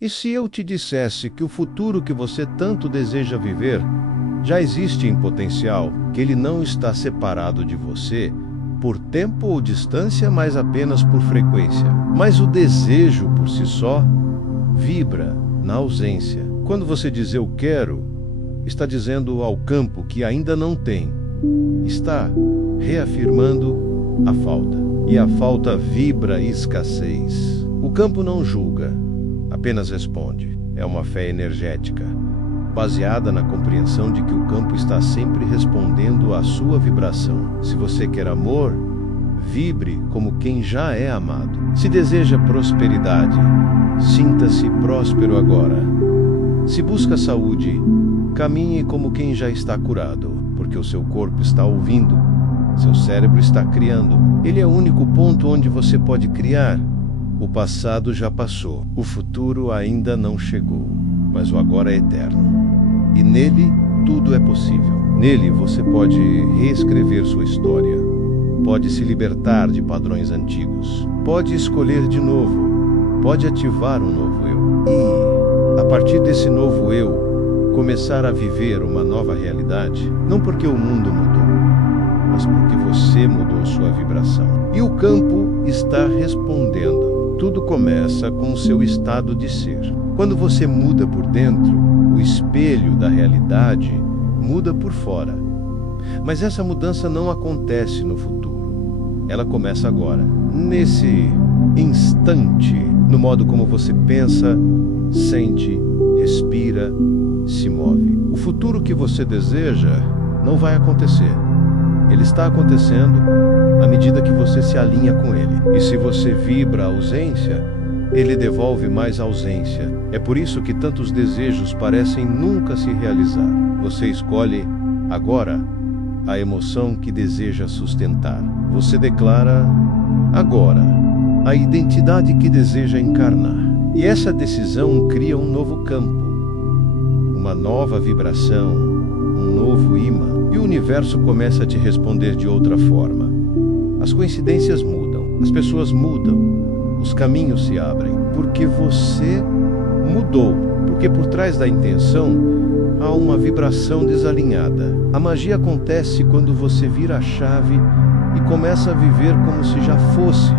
E se eu te dissesse que o futuro que você tanto deseja viver já existe em potencial, que ele não está separado de você por tempo ou distância, mas apenas por frequência. Mas o desejo por si só vibra na ausência. Quando você diz eu quero, está dizendo ao campo que ainda não tem. Está reafirmando a falta. E a falta vibra escassez. O campo não julga, apenas responde. É uma fé energética, baseada na compreensão de que o campo está sempre respondendo à sua vibração. Se você quer amor, vibre como quem já é amado. Se deseja prosperidade, sinta-se próspero agora. Se busca saúde, caminhe como quem já está curado, porque o seu corpo está ouvindo, seu cérebro está criando. Ele é o único ponto onde você pode criar. O passado já passou, o futuro ainda não chegou, mas o agora é eterno. E nele, tudo é possível. Nele, você pode reescrever sua história. Pode se libertar de padrões antigos. Pode escolher de novo. Pode ativar um novo eu. E, a partir desse novo eu, começar a viver uma nova realidade. Não porque o mundo mudou, mas porque você mudou sua vibração. E o campo está respondendo. Tudo começa com o seu estado de ser. Quando você muda por dentro, o espelho da realidade muda por fora. Mas essa mudança não acontece no futuro. Ela começa agora, nesse instante, no modo como você pensa, sente, respira, se move. O futuro que você deseja não vai acontecer. Ele está acontecendo à medida que você se alinha com ele. E se você vibra a ausência, ele devolve mais ausência. É por isso que tantos desejos parecem nunca se realizar. Você escolhe, agora, a emoção que deseja sustentar. Você declara, agora, a identidade que deseja encarnar. E essa decisão cria um novo campo, uma nova vibração, um novo imã. E o universo começa a te responder de outra forma. As coincidências mudam, as pessoas mudam, os caminhos se abrem, porque você mudou, porque por trás da intenção há uma vibração desalinhada. A magia acontece quando você vira a chave e começa a viver como se já fosse,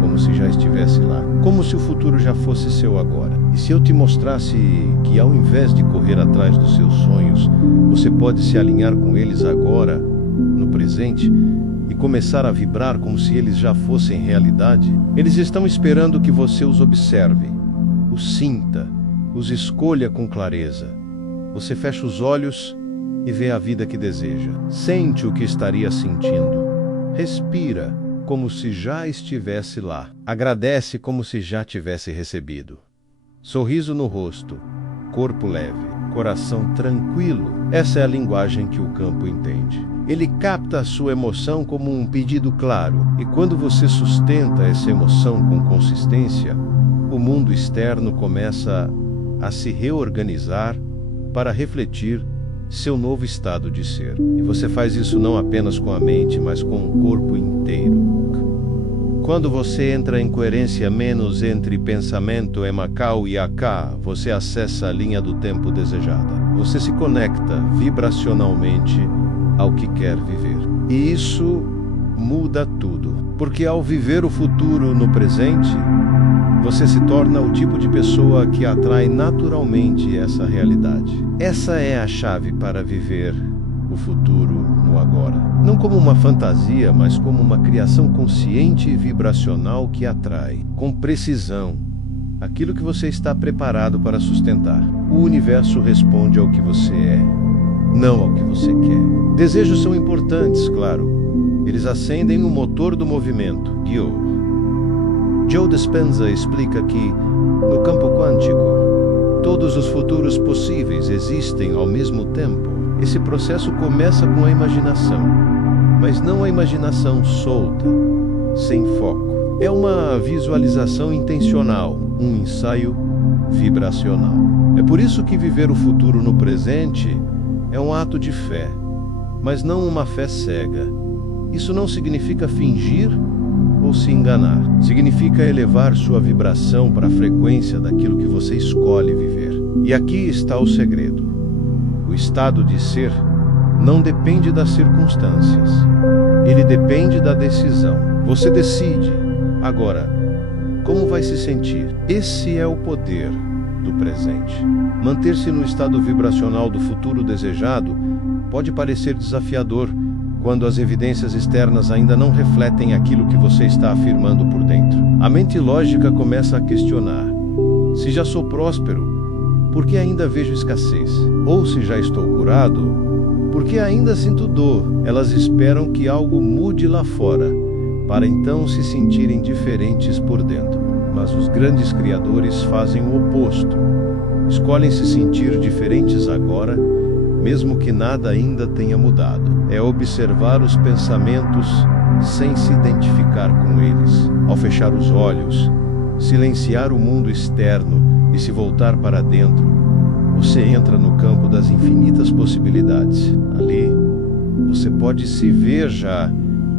como se já estivesse lá, como se o futuro já fosse seu agora. E se eu te mostrasse que ao invés de correr atrás dos seus sonhos, você pode se alinhar com eles agora, no presente, e começar a vibrar como se eles já fossem realidade? Eles estão esperando que você os observe, os sinta, os escolha com clareza. Você fecha os olhos e vê a vida que deseja. Sente o que estaria sentindo. Respira como se já estivesse lá. Agradece como se já tivesse recebido. Sorriso no rosto, corpo leve, coração tranquilo. Essa é a linguagem que o campo entende. Ele capta a sua emoção como um pedido claro, e quando você sustenta essa emoção com consistência, o mundo externo começa a se reorganizar para refletir seu novo estado de ser. E você faz isso não apenas com a mente, mas com o corpo inteiro. Quando você entra em coerência menos entre pensamento Emakau e Aká, você acessa a linha do tempo desejada. Você se conecta vibracionalmente ao que quer viver. E isso muda tudo. Porque ao viver o futuro no presente, você se torna o tipo de pessoa que atrai naturalmente essa realidade. Essa é a chave para viver o futuro no agora. Não como uma fantasia, mas como uma criação consciente e vibracional que atrai, com precisão, aquilo que você está preparado para sustentar. O universo responde ao que você é, não ao que você quer. Desejos são importantes, claro. Eles acendem o motor do movimento. Joe Dispenza explica que, no campo quântico, todos os futuros possíveis existem ao mesmo tempo. Esse processo começa com a imaginação, mas não a imaginação solta, sem foco. É uma visualização intencional, um ensaio vibracional. É por isso que viver o futuro no presente é um ato de fé, mas não uma fé cega. Isso não significa fingir ou se enganar. Significa elevar sua vibração para a frequência daquilo que você escolhe viver. E aqui está o segredo. O estado de ser não depende das circunstâncias. Ele depende da decisão. Você decide. Agora, como vai se sentir? Esse é o poder do presente. Manter-se no estado vibracional do futuro desejado pode parecer desafiador quando as evidências externas ainda não refletem aquilo que você está afirmando por dentro. A mente lógica começa a questionar: se já sou próspero, por que ainda vejo escassez? Ou se já estou curado, por que ainda sinto dor? Elas esperam que algo mude lá fora, para então se sentirem diferentes por dentro. Mas os grandes criadores fazem o oposto. Escolhem se sentir diferentes agora, mesmo que nada ainda tenha mudado. É observar os pensamentos sem se identificar com eles. Ao fechar os olhos, silenciar o mundo externo e se voltar para dentro, você entra no campo das infinitas possibilidades. Ali, você pode se ver já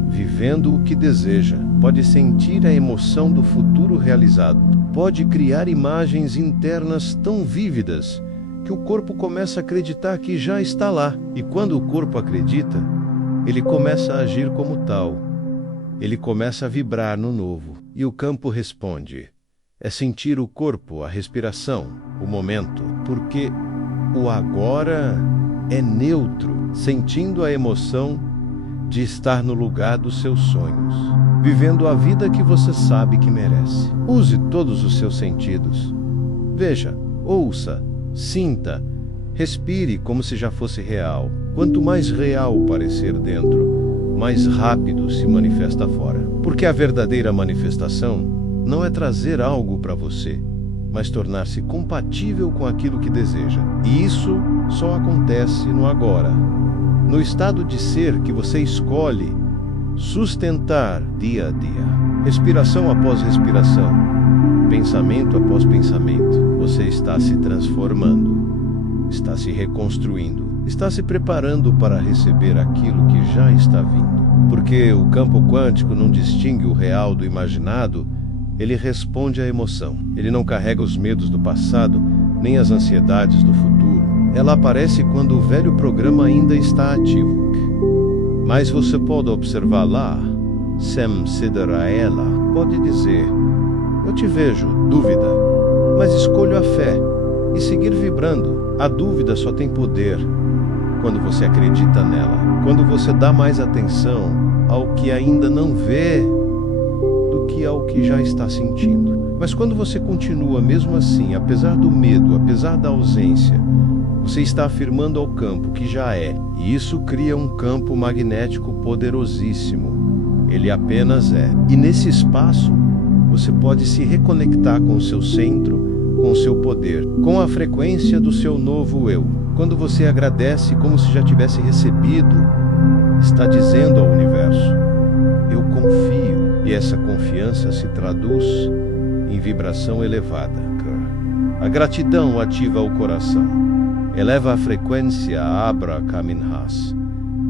vivendo o que deseja, pode sentir a emoção do futuro realizado, pode criar imagens internas tão vívidas que o corpo começa a acreditar que já está lá. E quando o corpo acredita, ele começa a agir como tal. Ele começa a vibrar no novo. E o campo responde. É sentir o corpo, a respiração, o momento. Porque o agora é neutro, sentindo a emoção de estar no lugar dos seus sonhos, vivendo a vida que você sabe que merece. Use todos os seus sentidos. Veja, ouça, sinta, respire como se já fosse real. Quanto mais real parecer dentro, mais rápido se manifesta fora. Porque a verdadeira manifestação não é trazer algo para você, mas tornar-se compatível com aquilo que deseja. E isso só acontece no agora, no estado de ser que você escolhe sustentar dia a dia. Respiração após respiração, pensamento após pensamento, você está se transformando, está se reconstruindo, está se preparando para receber aquilo que já está vindo. Porque o campo quântico não distingue o real do imaginado, ele responde à emoção. Ele não carrega os medos do passado, nem as ansiedades do futuro. Ela aparece quando o velho programa ainda está ativo. Mas você pode observar lá, Sem Sidera ela, pode dizer: eu te vejo, dúvida, mas escolho a fé e seguir vibrando. A dúvida só tem poder quando você acredita nela, quando você dá mais atenção ao que ainda não vê do que ao que já está sentindo. Mas quando você continua mesmo assim, apesar do medo, apesar da ausência, você está afirmando ao campo que já é, e isso cria um campo magnético poderosíssimo. Ele apenas é. E nesse espaço, você pode se reconectar com o seu centro, com o seu poder, com a frequência do seu novo eu. Quando você agradece como se já tivesse recebido, está dizendo ao universo: eu confio. E essa confiança se traduz em vibração elevada. A gratidão ativa o coração. Eleva a frequência, abra Kaminhas.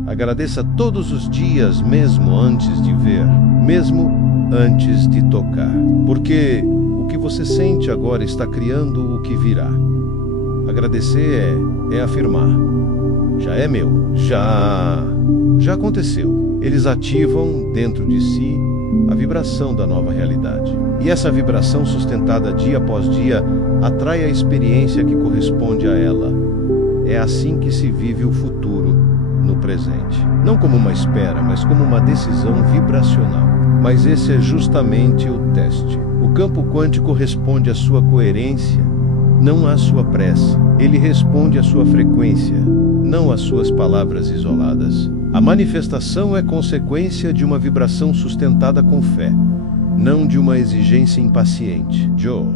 Agradeça todos os dias, mesmo antes de ver, mesmo antes de tocar. Porque o que você sente agora está criando o que virá. Agradecer é afirmar: já é meu, já aconteceu. Eles ativam dentro de si a vibração da nova realidade. E essa vibração, sustentada dia após dia, atrai a experiência que corresponde a ela. É assim que se vive o futuro no presente. Não como uma espera, mas como uma decisão vibracional. Mas esse é justamente o teste. O campo quântico responde à sua coerência, não à sua pressa. Ele responde à sua frequência, não às suas palavras isoladas. A manifestação é consequência de uma vibração sustentada com fé, não de uma exigência impaciente. Joe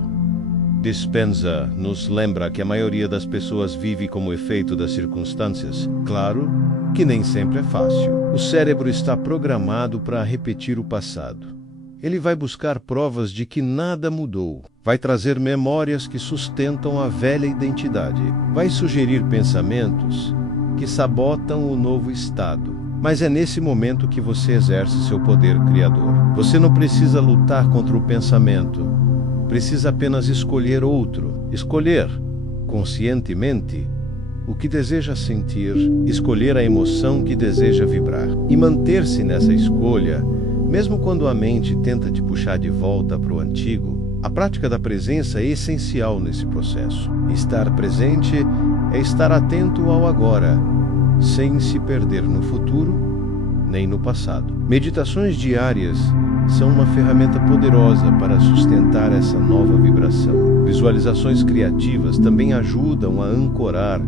Dispenza nos lembra que a maioria das pessoas vive como efeito das circunstâncias. Claro que nem sempre é fácil. O cérebro está programado para repetir o passado. Ele vai buscar provas de que nada mudou. Vai trazer memórias que sustentam a velha identidade. Vai sugerir pensamentos que sabotam o novo estado. Mas é nesse momento que você exerce seu poder criador. Você não precisa lutar contra o pensamento. Precisa apenas escolher outro. Escolher, conscientemente, o que deseja sentir, escolher a emoção que deseja vibrar. E manter-se nessa escolha, mesmo quando a mente tenta te puxar de volta para o antigo. A prática da presença é essencial nesse processo. Estar presente é estar atento ao agora, sem se perder no futuro nem no passado. Meditações diárias são uma ferramenta poderosa para sustentar essa nova vibração. Visualizações criativas também ajudam a ancorar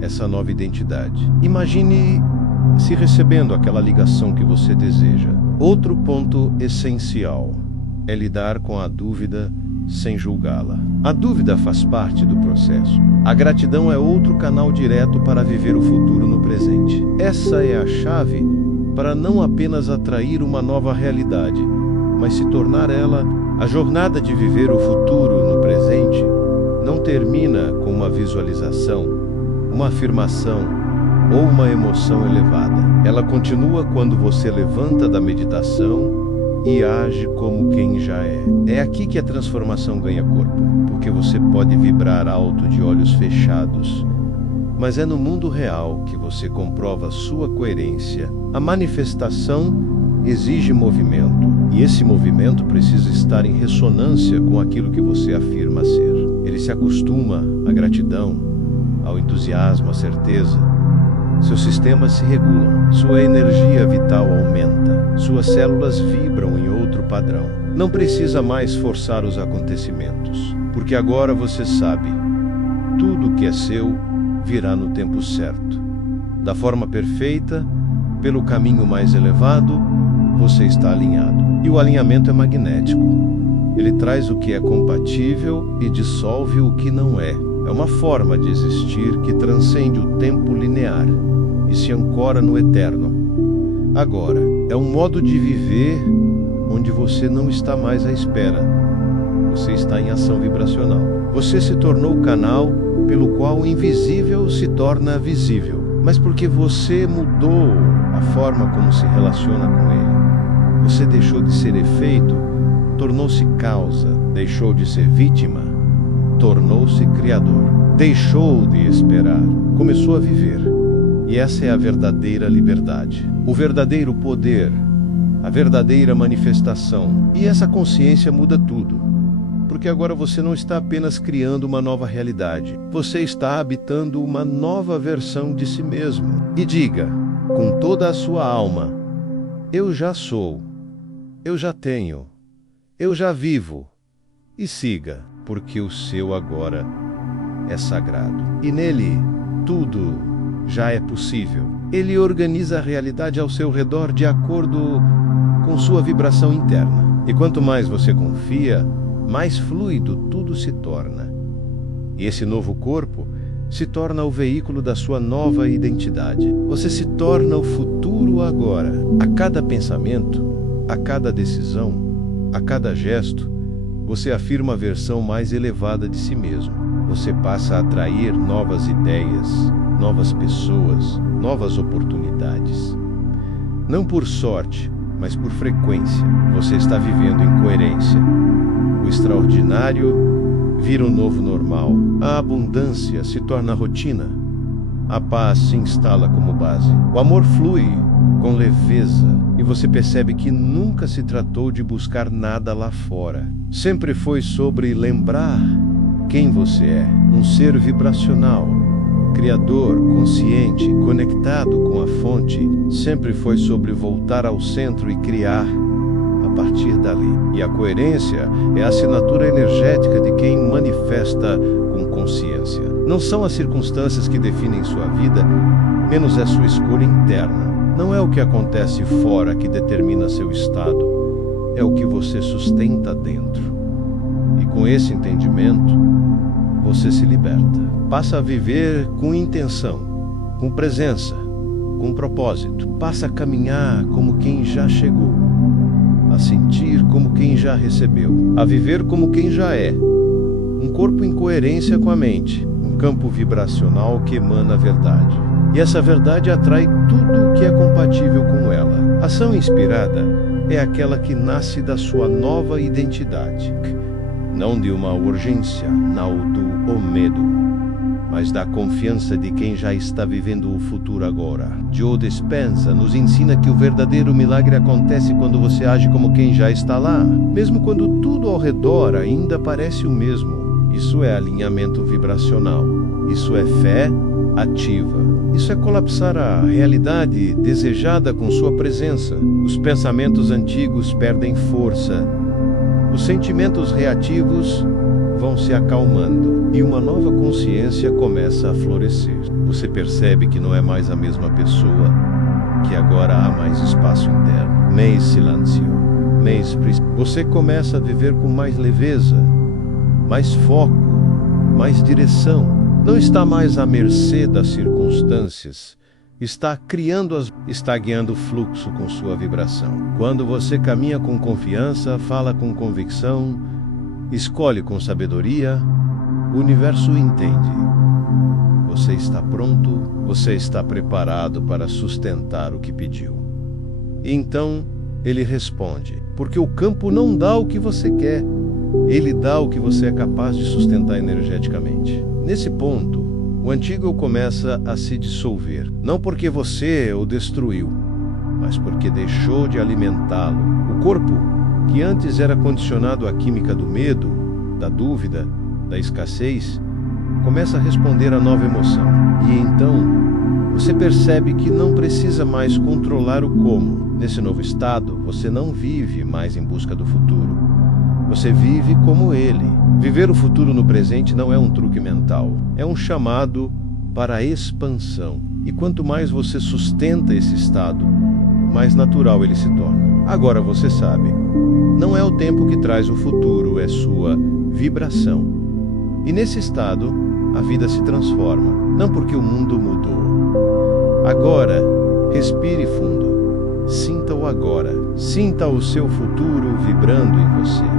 essa nova identidade. Imagine se recebendo aquela ligação que você deseja. Outro ponto essencial é lidar com a dúvida sem julgá-la. A dúvida faz parte do processo. A gratidão é outro canal direto para viver o futuro no presente. Essa é a chave para não apenas atrair uma nova realidade, mas se tornar ela. A jornada de viver o futuro no presente não termina com uma visualização, uma afirmação ou uma emoção elevada. Ela continua quando você levanta da meditação e age como quem já é. É aqui que a transformação ganha corpo, porque você pode vibrar alto de olhos fechados, mas é no mundo real que você comprova sua coerência. A manifestação exige movimento, e esse movimento precisa estar em ressonância com aquilo que você afirma ser. Ele se acostuma à gratidão, ao entusiasmo, à certeza. Seus sistemas se regulam, sua energia vital aumenta, suas células vibram em outro padrão. Não precisa mais forçar os acontecimentos, porque agora você sabe, tudo que é seu virá no tempo certo. Da forma perfeita, pelo caminho mais elevado, você está alinhado. E o alinhamento é magnético. Ele traz o que é compatível e dissolve o que não é. É uma forma de existir que transcende o tempo linear e se ancora no eterno. Agora, é um modo de viver onde você não está mais à espera. Você está em ação vibracional. Você se tornou o canal pelo qual o invisível se torna visível. Mas porque você mudou a forma como se relaciona com ele. Você deixou de ser efeito, tornou-se causa. Deixou de ser vítima, tornou-se criador. Deixou de esperar, começou a viver. E essa é a verdadeira liberdade, o verdadeiro poder, a verdadeira manifestação. E essa consciência muda tudo, porque agora você não está apenas criando uma nova realidade, você está habitando uma nova versão de si mesmo. E diga, com toda a sua alma, eu já sou, eu já tenho, eu já vivo. E siga, porque o seu agora é sagrado. E nele, tudo já é possível. Ele organiza a realidade ao seu redor de acordo com sua vibração interna. E quanto mais você confia, mais fluido tudo se torna. E esse novo corpo se torna o veículo da sua nova identidade. Você se torna o futuro agora. A cada pensamento, a cada decisão, a cada gesto, você afirma a versão mais elevada de si mesmo. Você passa a atrair novas ideias, novas pessoas, novas oportunidades. Não por sorte, mas por frequência. Você está vivendo em coerência. O extraordinário vira um novo normal. A abundância se torna rotina. A paz se instala como base. O amor flui com leveza e você percebe que nunca se tratou de buscar nada lá fora. Sempre foi sobre lembrar quem você é. Um ser vibracional, criador, consciente, conectado com a fonte. Sempre foi sobre voltar ao centro e criar a partir dali. E a coerência é a assinatura energética de quem manifesta com consciência. Não são as circunstâncias que definem sua vida, menos é sua escolha interna. Não é o que acontece fora que determina seu estado, é o que você sustenta dentro. E com esse entendimento, você se liberta. Passa a viver com intenção, com presença, com propósito. Passa a caminhar como quem já chegou, a sentir como quem já recebeu, a viver como quem já é. Um corpo em coerência com a mente, um campo vibracional que emana a verdade. E essa verdade atrai tudo o que é compatível com ela. Ação inspirada é aquela que nasce da sua nova identidade, não de uma urgência, não do medo, mas da confiança de quem já está vivendo o futuro agora. Joe Dispenza nos ensina que o verdadeiro milagre acontece quando você age como quem já está lá, mesmo quando tudo ao redor ainda parece o mesmo. Isso é alinhamento vibracional. Isso é fé ativa. Isso é colapsar a realidade desejada com sua presença. Os pensamentos antigos perdem força. Os sentimentos reativos vão se acalmando e uma nova consciência começa a florescer. Você percebe que não é mais a mesma pessoa, que agora há mais espaço interno. Mais silêncio, mais você começa a viver com mais leveza, mais foco, mais direção. Não está mais à mercê das circunstâncias. Está guiando o fluxo com sua vibração. Quando você caminha com confiança, fala com convicção, escolhe com sabedoria, o universo entende. Você está pronto, você está preparado para sustentar o que pediu. E então, ele responde, porque o campo não dá o que você quer, ele dá o que você é capaz de sustentar energeticamente. Nesse ponto, o antigo começa a se dissolver, não porque você o destruiu, mas porque deixou de alimentá-lo. O corpo, que antes era condicionado à química do medo, da dúvida, da escassez, começa a responder à nova emoção. E então, você percebe que não precisa mais controlar o como. Nesse novo estado, você não vive mais em busca do futuro. Você vive como ele. Viver o futuro no presente não é um truque mental. É um chamado para a expansão. E quanto mais você sustenta esse estado, mais natural ele se torna. Agora você sabe, não é o tempo que traz o futuro, é sua vibração. E nesse estado, a vida se transforma, não porque o mundo mudou. Agora, respire fundo. Sinta-o agora. Sinta o seu futuro vibrando em você.